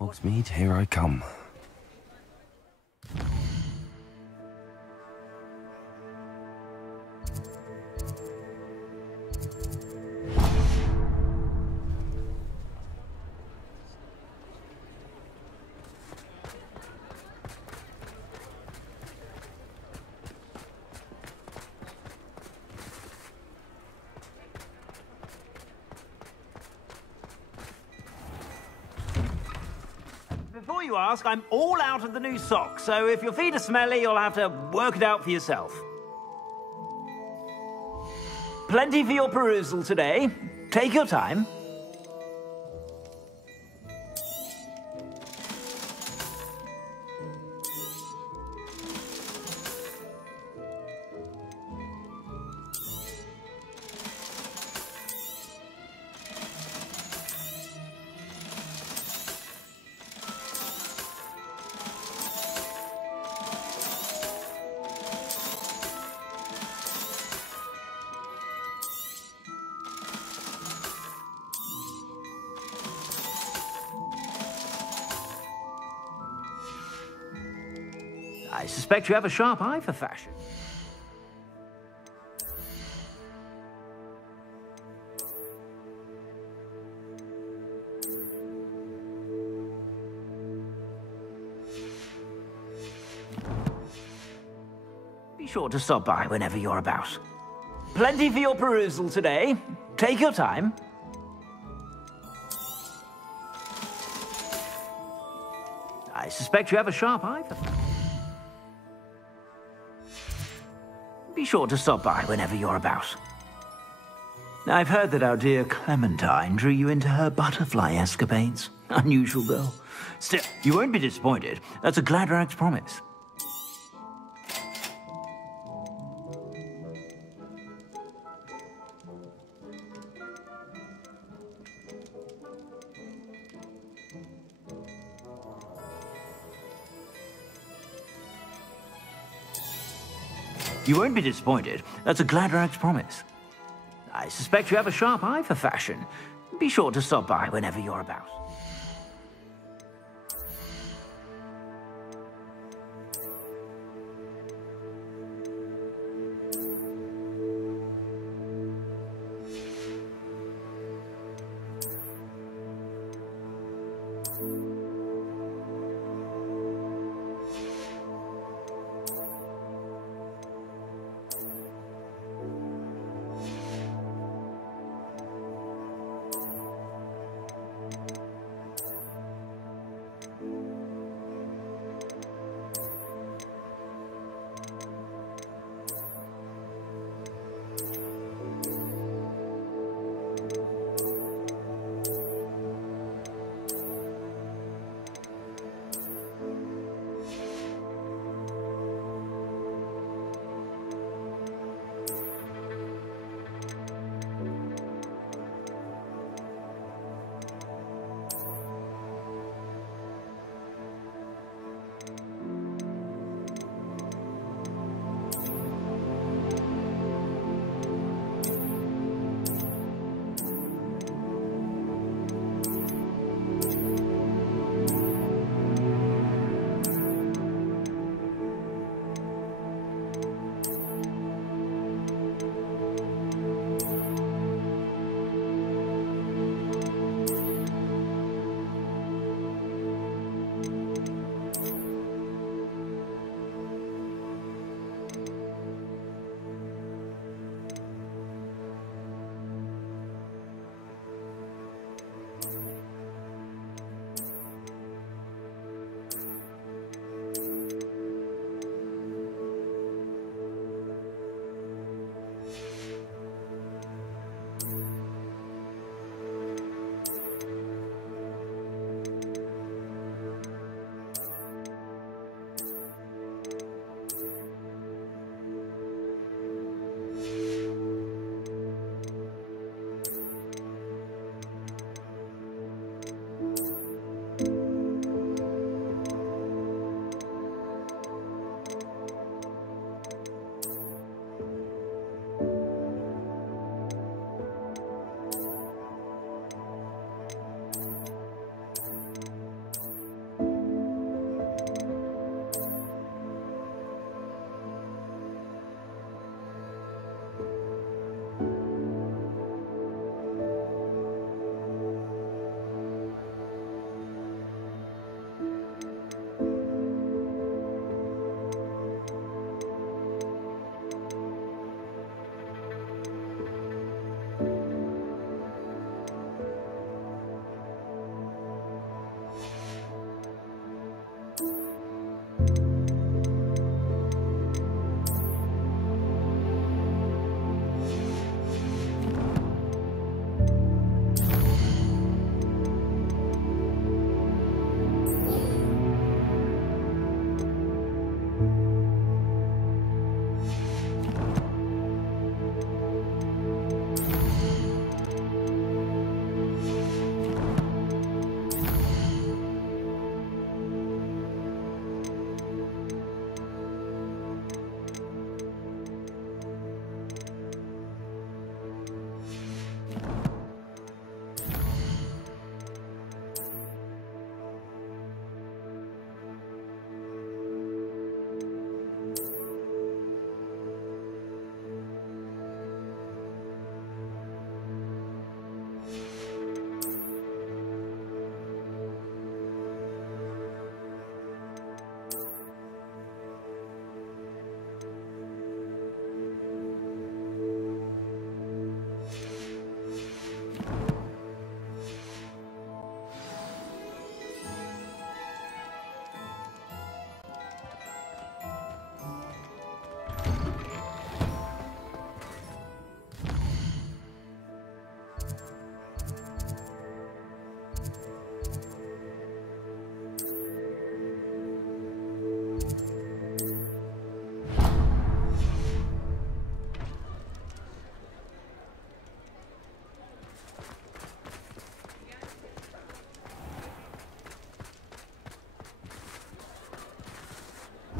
Hogsmeade, here I come. Before you ask, I'm all out of the new socks, so if your feet are smelly, you'll have to work it out for yourself. Plenty for your perusal today. Take your time. I suspect you have a sharp eye for fashion. Be sure to stop by whenever you're about. Plenty for your perusal today. Take your time. I suspect you have a sharp eye for fashion. Be sure to stop by whenever you're about. I've heard that our dear Clementine drew you into her butterfly escapades. Unusual girl. Still, you won't be disappointed. That's a Gladrag's promise. You won't be disappointed. That's a Gladrag's promise. I suspect you have a sharp eye for fashion. Be sure to stop by whenever you're about.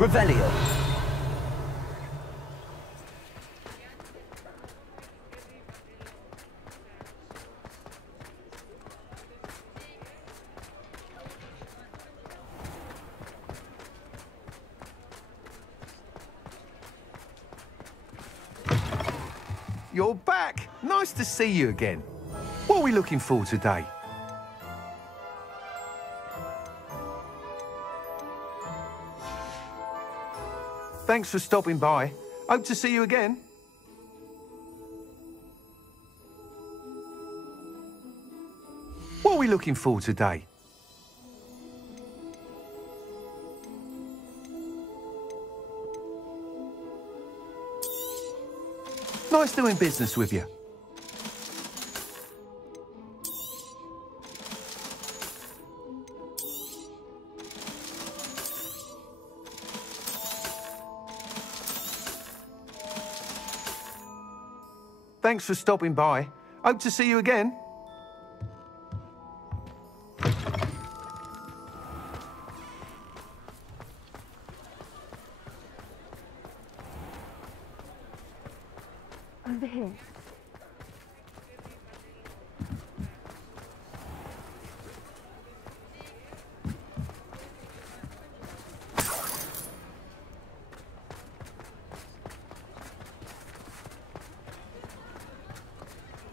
Revelio. You're back. Nice to see you again. What are we looking for today? Thanks for stopping by. Hope to see you again. What are we looking for today? Nice doing business with you. Thanks for stopping by. Hope to see you again. Over here.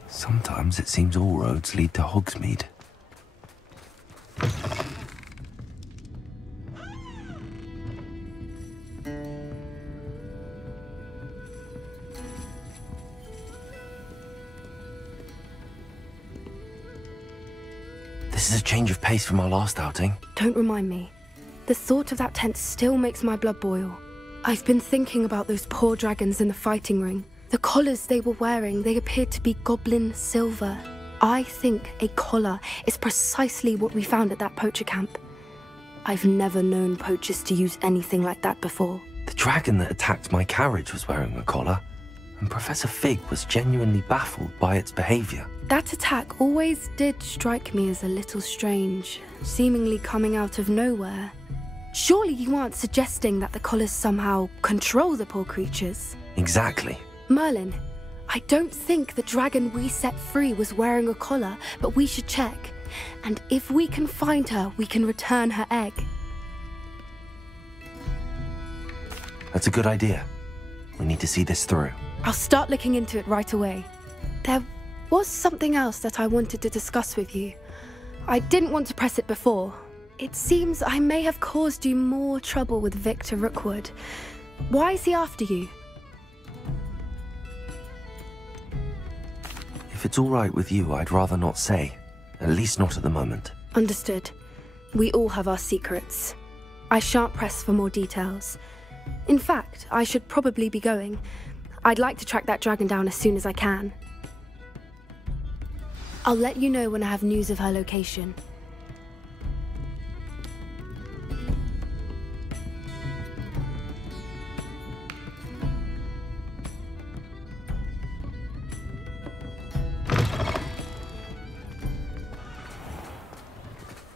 Sometimes it seems all roads lead to Hogsmeade. This is a change of pace from our last outing. Don't remind me. The thought of that tent still makes my blood boil. I've been thinking about those poor dragons in the fighting ring. The collars they were wearing, they appeared to be goblin silver. I think a collar is precisely what we found at that poacher camp. I've never known poachers to use anything like that before. The dragon that attacked my carriage was wearing a collar, and Professor Fig was genuinely baffled by its behavior. That attack always did strike me as a little strange, seemingly coming out of nowhere. Surely you aren't suggesting that the collars somehow control the poor creatures? Exactly. Merlin, I don't think the dragon we set free was wearing a collar, but we should check. And if we can find her, we can return her egg. That's a good idea. We need to see this through. I'll start looking into it right away. There was something else that I wanted to discuss with you. I didn't want to press it before. It seems I may have caused you more trouble with Victor Rookwood. Why is he after you? If it's all right with you, I'd rather not say. At least not at the moment. Understood. We all have our secrets. I shan't press for more details. In fact, I should probably be going. I'd like to track that dragon down as soon as I can. I'll let you know when I have news of her location.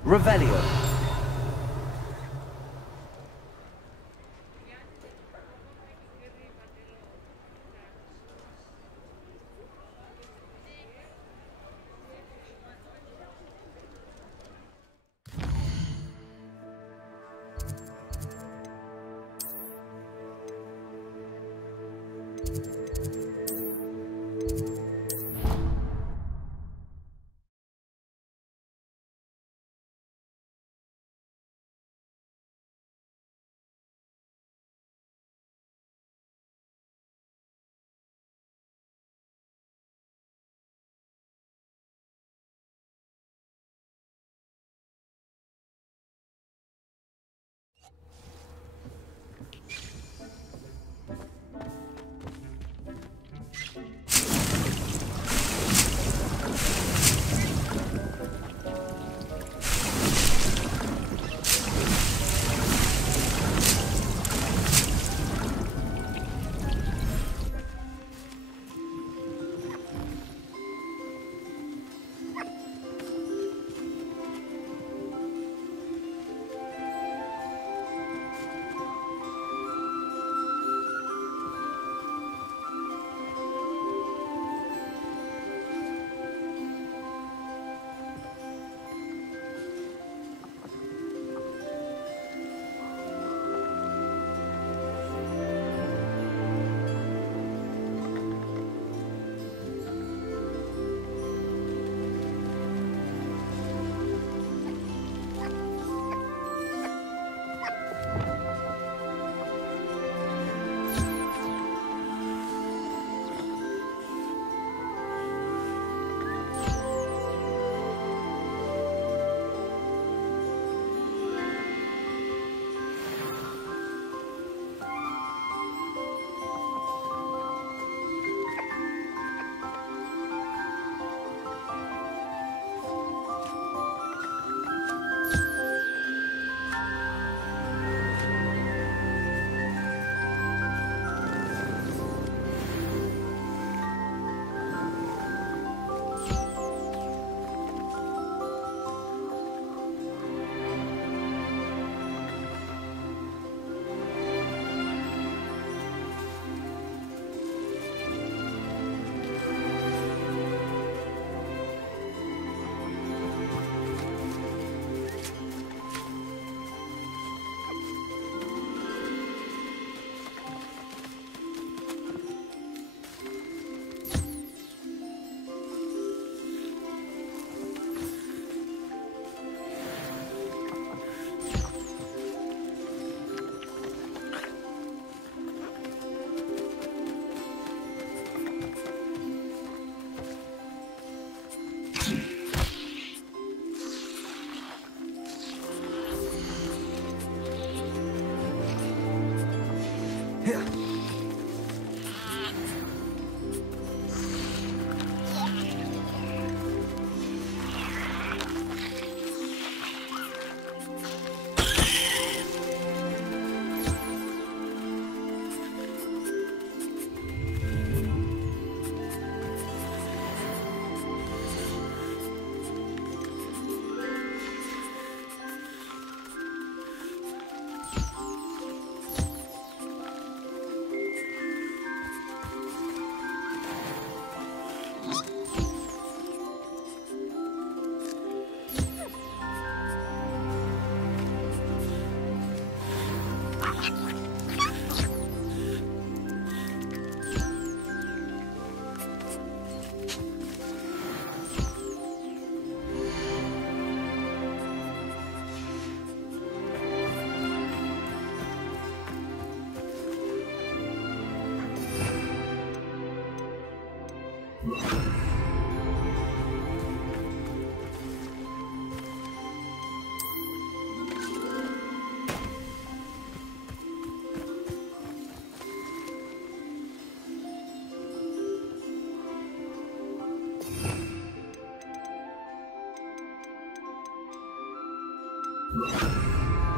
Revelio.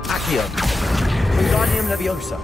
Accio. Wingardium Leviosa.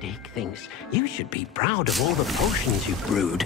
Dick thinks you should be proud of all the potions you've brewed.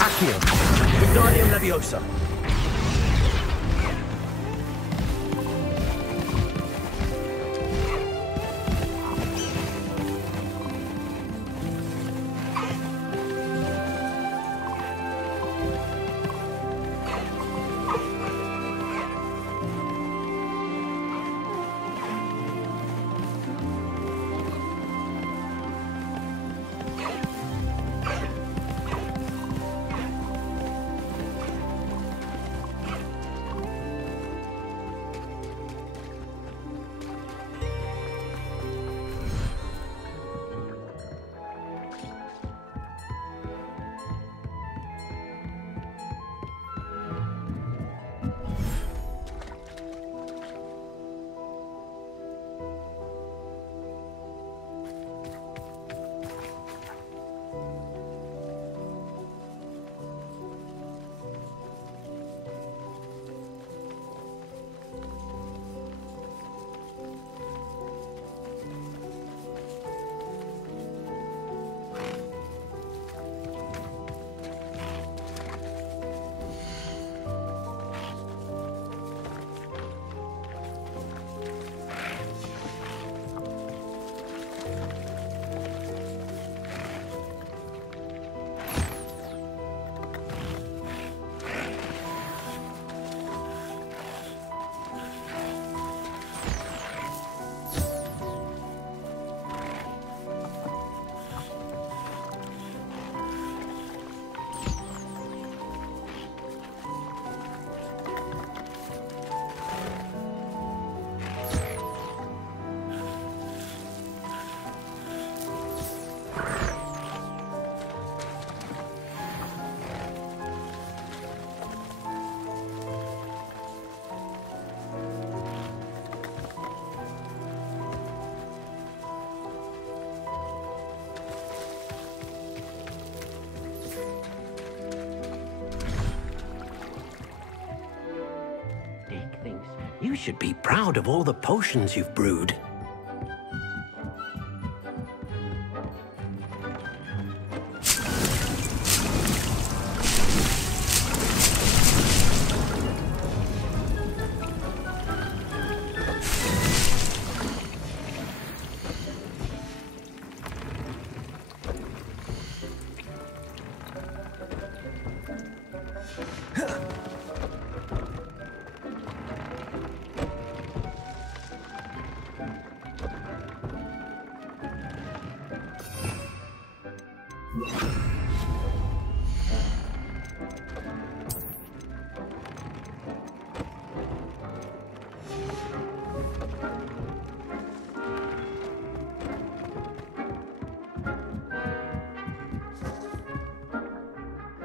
Accio. Wingardium Leviosa. Dick thinks you should be proud of all the potions you've brewed.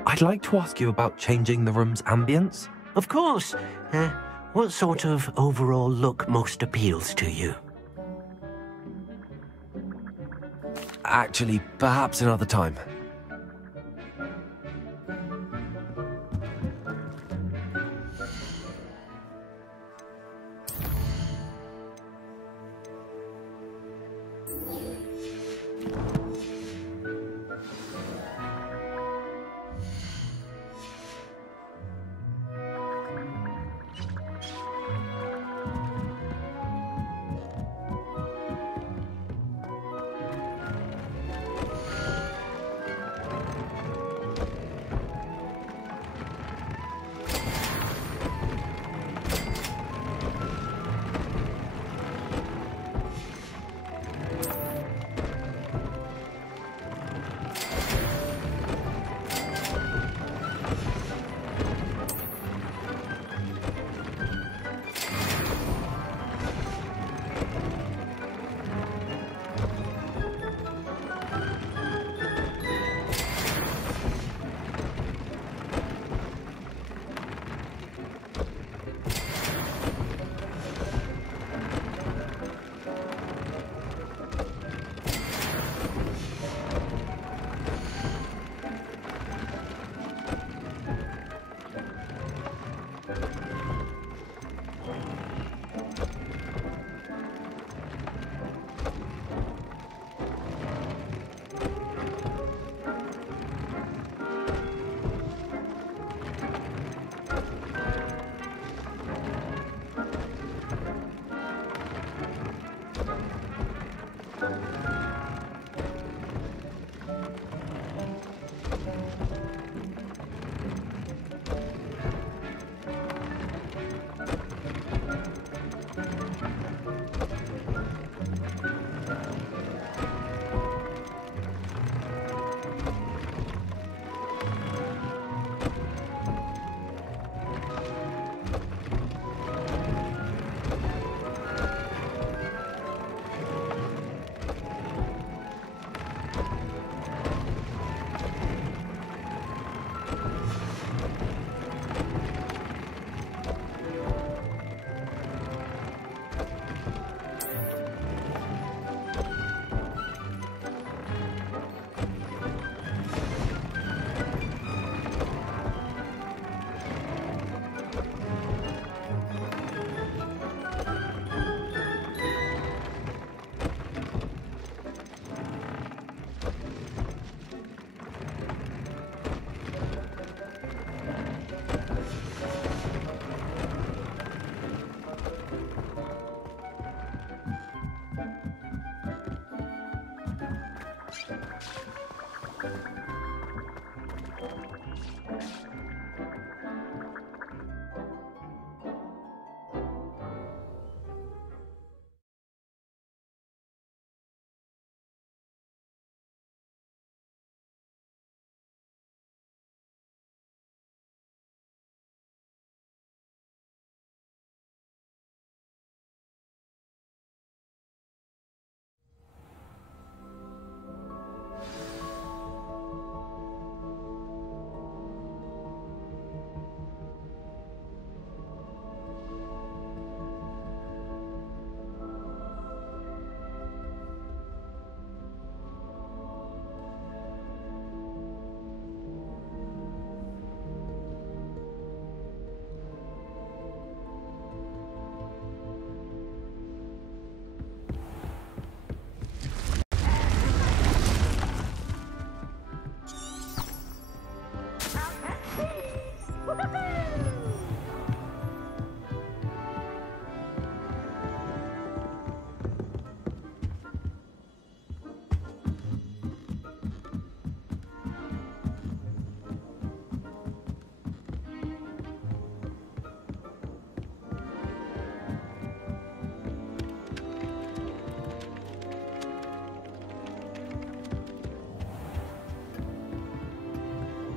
I'd like to ask you about changing the room's ambience. Of course. What sort of overall look most appeals to you? Actually, perhaps another time.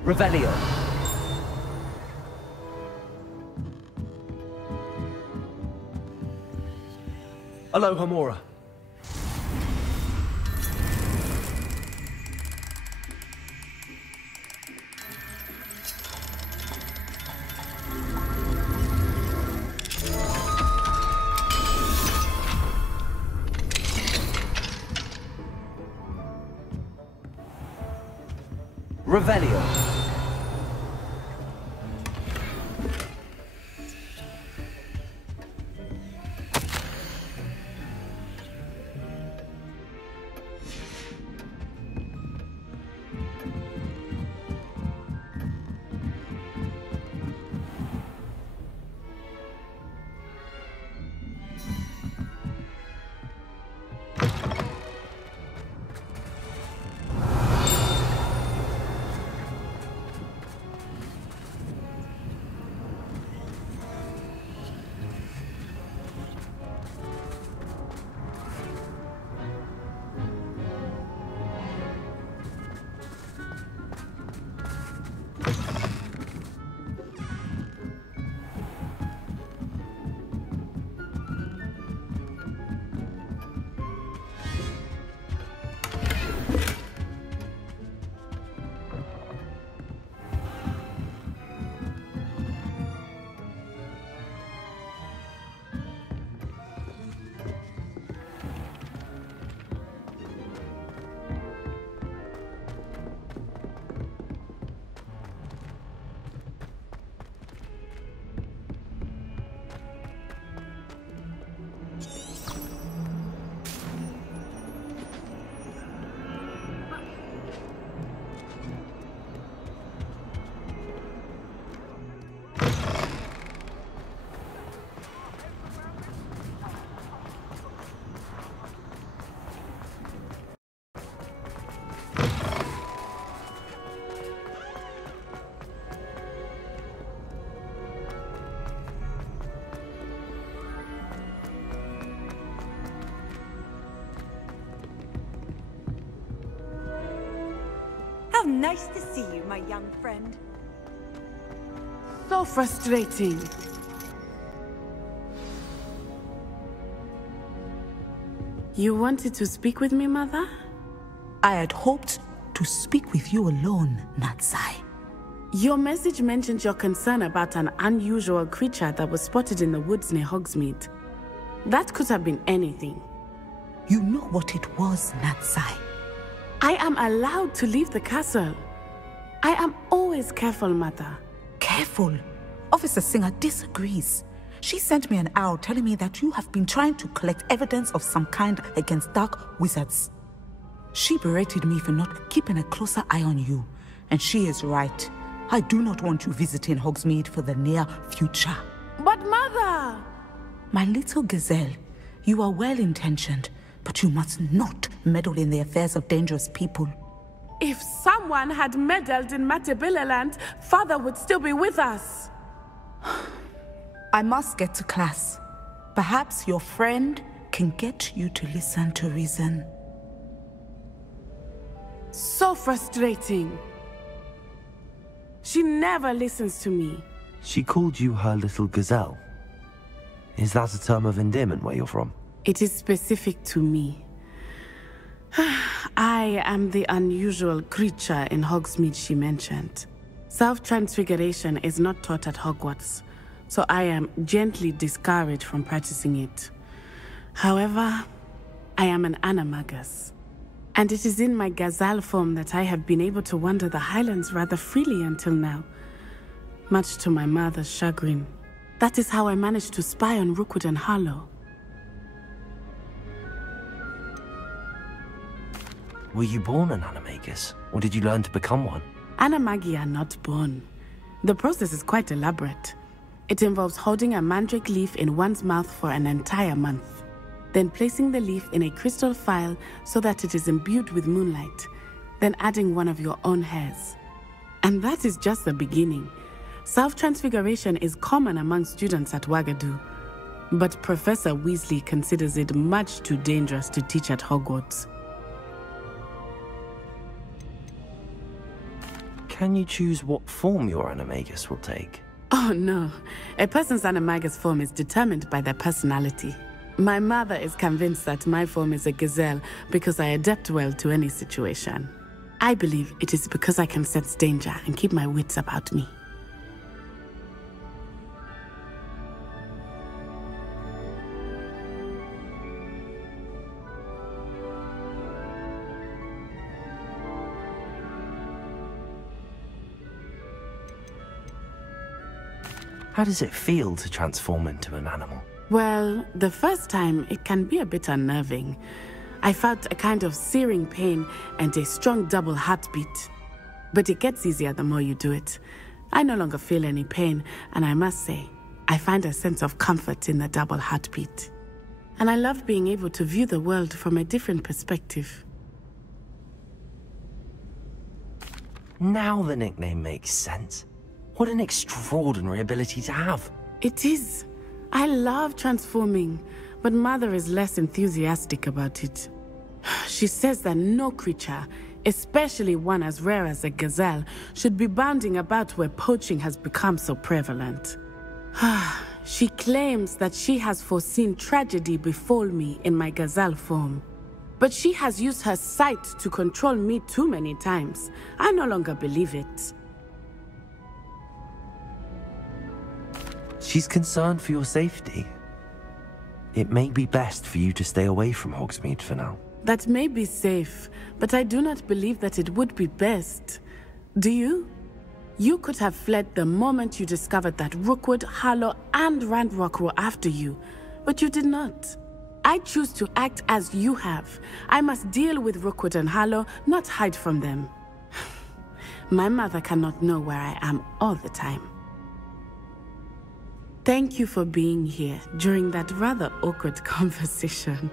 Revelio. Alohomora. Revelio. How nice to see you, my young friend. So frustrating. You wanted to speak with me, Mother? I had hoped to speak with you alone, Natsai. Your message mentioned your concern about an unusual creature that was spotted in the woods near Hogsmeade. That could have been anything. You know what it was, Natsai. I am allowed to leave the castle. I am always careful, Mother. Careful? Officer Singer disagrees. She sent me an owl telling me that you have been trying to collect evidence of some kind against dark wizards. She berated me for not keeping a closer eye on you, and she is right. I do not want you visiting Hogsmeade for the near future. But Mother! My little gazelle, you are well-intentioned, but you must not meddle in the affairs of dangerous people. If someone had meddled in Matabeleland, Father would still be with us. I must get to class. Perhaps your friend can get you to listen to reason. So frustrating. She never listens to me. She called you her little gazelle. Is that a term of endearment where you're from? It is specific to me. I am the unusual creature in Hogsmeade she mentioned. Self-transfiguration is not taught at Hogwarts, so I am gently discouraged from practicing it. However, I am an animagus, and it is in my gazelle form that I have been able to wander the Highlands rather freely until now, much to my mother's chagrin. That is how I managed to spy on Rookwood and Harlow. Were you born an animagus, or did you learn to become one? Animagi are not born. The process is quite elaborate. It involves holding a mandrake leaf in one's mouth for an entire month, then placing the leaf in a crystal phial so that it is imbued with moonlight, then adding one of your own hairs. And that is just the beginning. Self-transfiguration is common among students at Wagadu, but Professor Weasley considers it much too dangerous to teach at Hogwarts. Can you choose what form your animagus will take? Oh no, a person's animagus form is determined by their personality. My mother is convinced that my form is a gazelle because I adapt well to any situation. I believe it is because I can sense danger and keep my wits about me. How does it feel to transform into an animal? Well, the first time it can be a bit unnerving. I felt a kind of searing pain and a strong double heartbeat. But it gets easier the more you do it. I no longer feel any pain, and I must say, I find a sense of comfort in the double heartbeat. And I love being able to view the world from a different perspective. Now the nickname makes sense. What an extraordinary ability to have. It is. I love transforming, but Mother is less enthusiastic about it. She says that no creature, especially one as rare as a gazelle, should be bounding about where poaching has become so prevalent. She claims that she has foreseen tragedy befall me in my gazelle form. But she has used her sight to control me too many times. I no longer believe it. She's concerned for your safety. It may be best for you to stay away from Hogsmeade for now. That may be safe, but I do not believe that it would be best. Do you? You could have fled the moment you discovered that Rookwood, Harlow, and Ranrock were after you, but you did not. I choose to act as you have. I must deal with Rookwood and Harlow, not hide from them. My mother cannot know where I am all the time. Thank you for being here during that rather awkward conversation.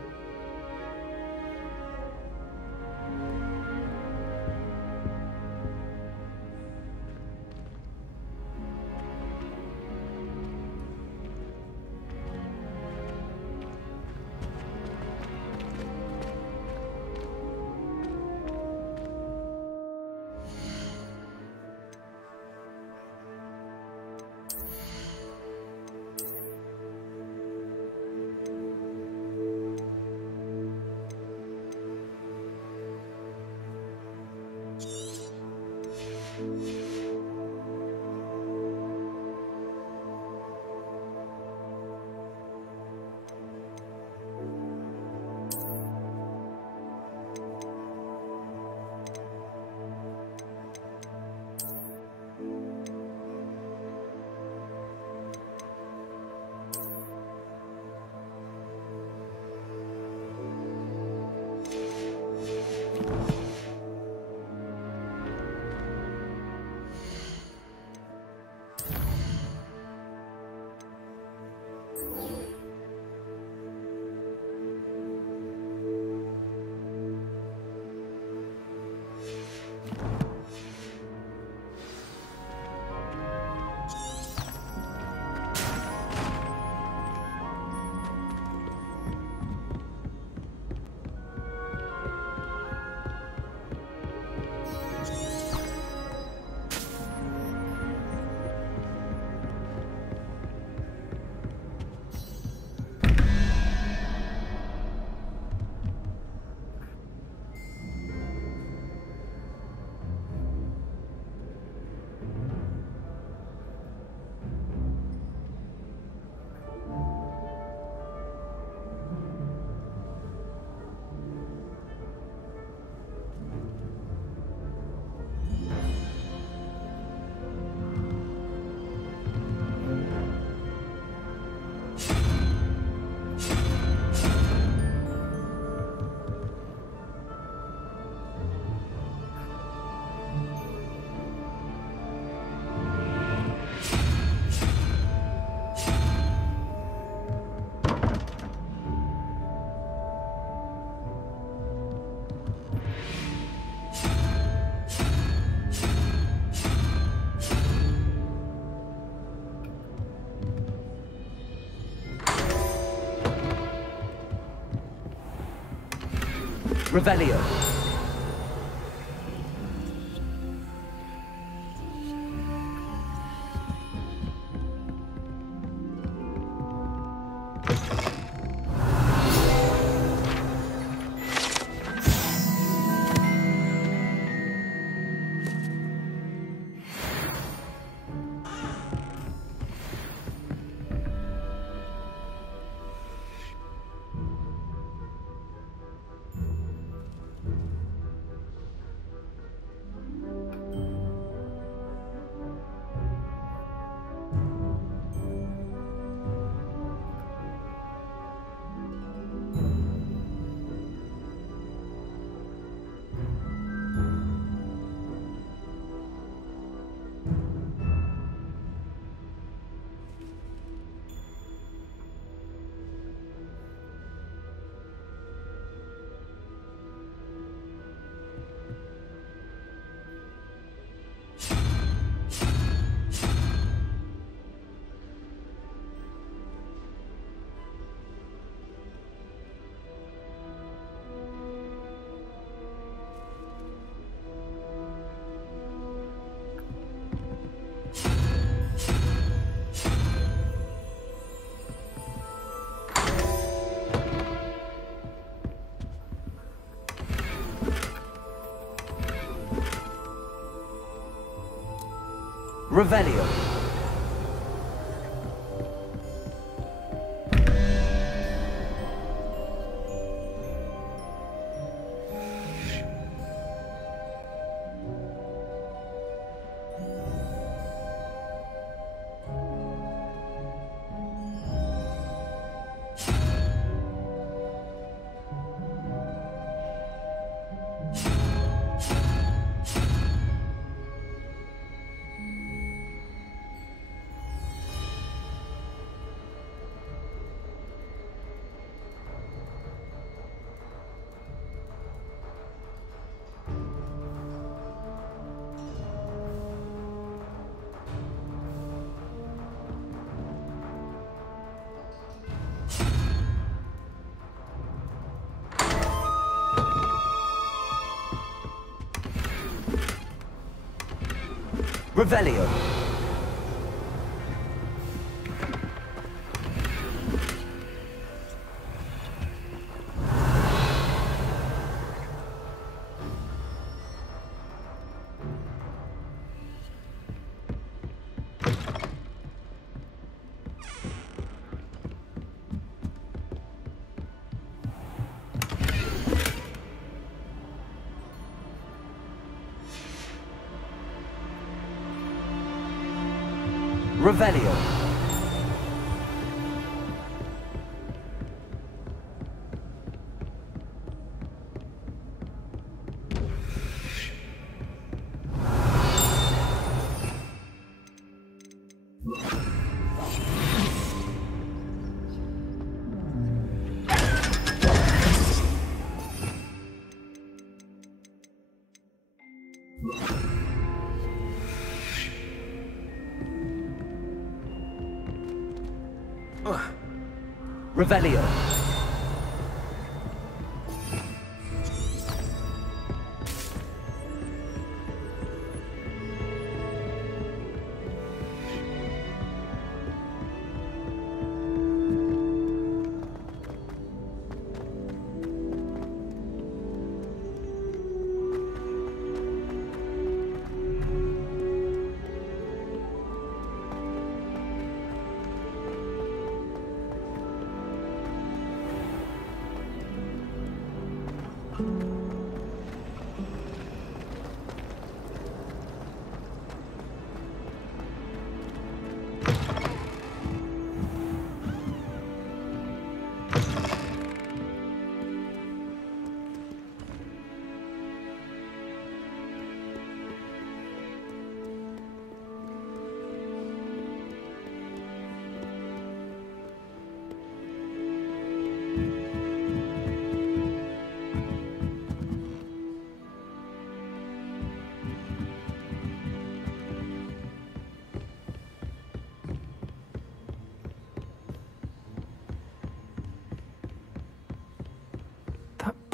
Revelio. Revelio. Revelio. Revelio. Revelio.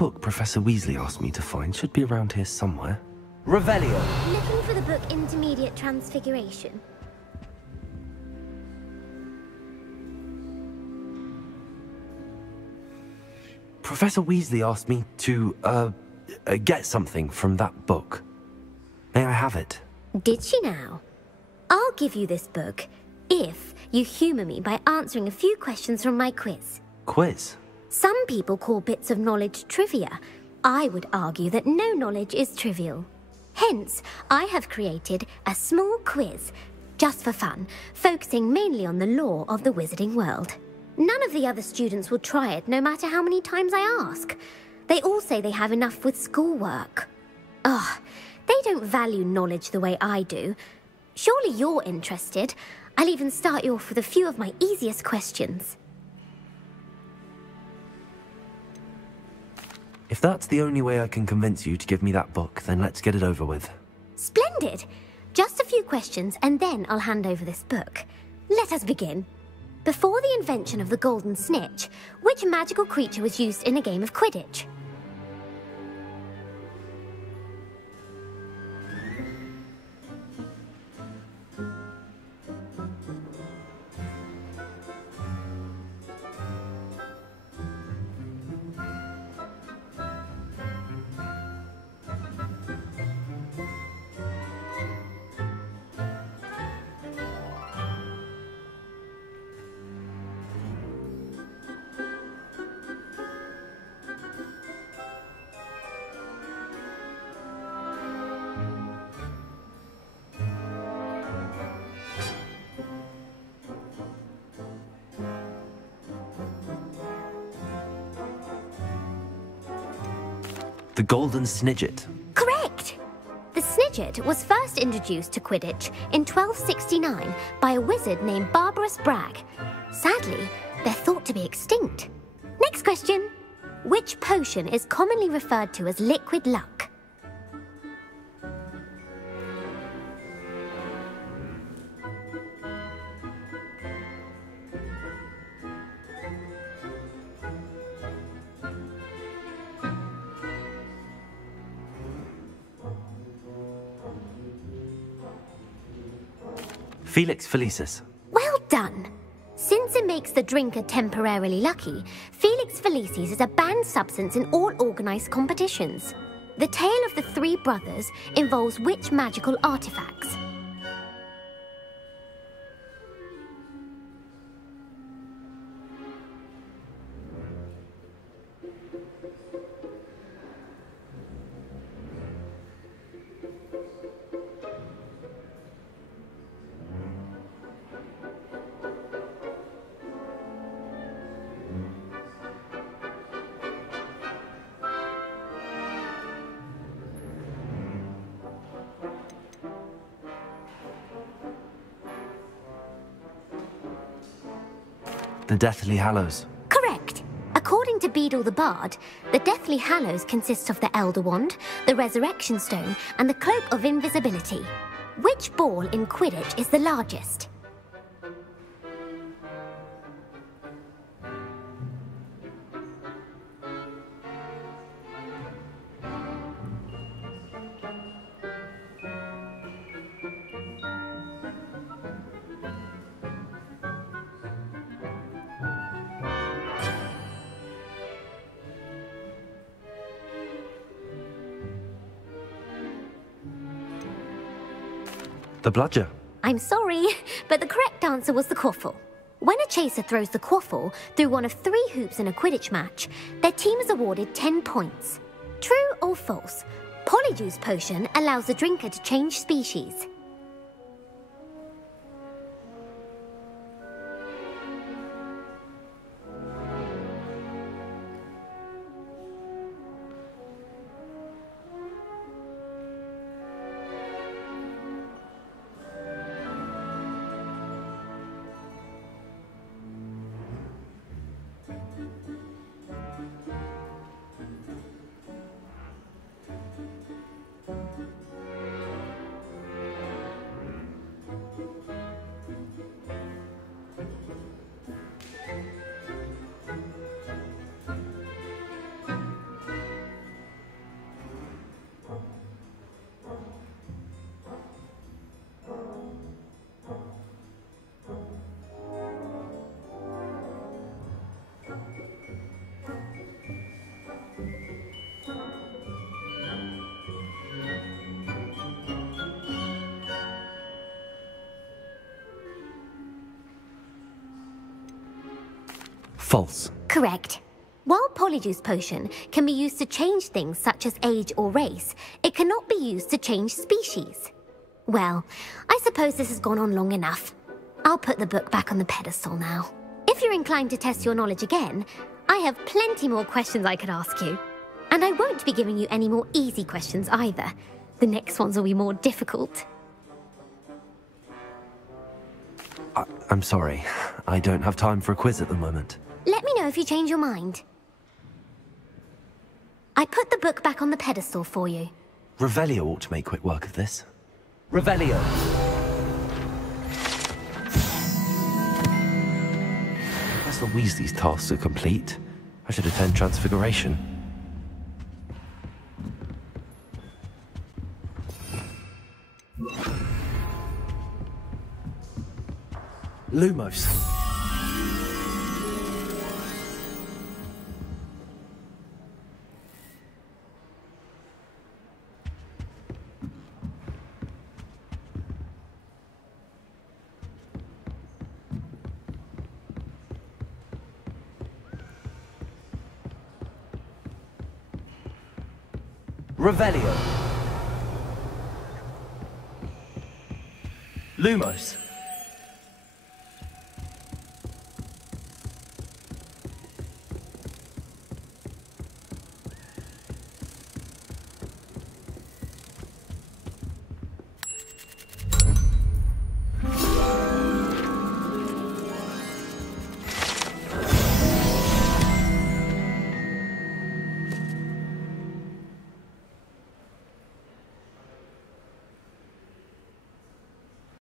Book Professor Weasley asked me to find should be around here somewhere. Revelio. Looking for the book Intermediate Transfiguration. Professor Weasley asked me to, get something from that book. May I have it? Did she now? I'll give you this book if you humour me by answering a few questions from my quiz. Quiz? Some people call bits of knowledge trivia. I would argue that no knowledge is trivial. Hence, I have created a small quiz, just for fun, focusing mainly on the lore of the wizarding world. None of the other students will try it, no matter how many times I ask. They all say they have enough with schoolwork. Ugh, they don't value knowledge the way I do. Surely you're interested. I'll even start you off with a few of my easiest questions. If that's the only way I can convince you to give me that book, then let's get it over with. Splendid! Just a few questions, and then I'll hand over this book. Let us begin. Before the invention of the golden snitch, which magical creature was used in a game of Quidditch? The Golden Snidget. Correct! The Snidget was first introduced to Quidditch in 1269 by a wizard named Barbarous Bragg. Sadly, they're thought to be extinct. Next question. Which potion is commonly referred to as liquid luck? Felix Felicis. Well done! Since it makes the drinker temporarily lucky, Felix Felicis is a banned substance in all organised competitions. The tale of the three brothers involves which magical artifacts? The Deathly Hallows. Correct. According to Beedle the Bard, the Deathly Hallows consists of the Elder Wand, the Resurrection Stone, and the Cloak of Invisibility. Which ball in Quidditch is the largest? The Bludger. I'm sorry, but the correct answer was the quaffle. When a chaser throws the quaffle through one of 3 hoops in a Quidditch match, their team is awarded 10 points. True or false? Polyjuice Potion allows the drinker to change species. False. Correct. While Polyjuice Potion can be used to change things such as age or race, it cannot be used to change species. Well, I suppose this has gone on long enough. I'll put the book back on the pedestal now. If you're inclined to test your knowledge again, I have plenty more questions I could ask you. And I won't be giving you any more easy questions either. The next ones will be more difficult. I'm sorry. I don't have time for a quiz at the moment. Let me know if you change your mind. I put the book back on the pedestal for you. Revelio ought to make quick work of this. Revelio. Professor Weasley's tasks are complete. I should attend Transfiguration. Lumos. Revelio. Lumos.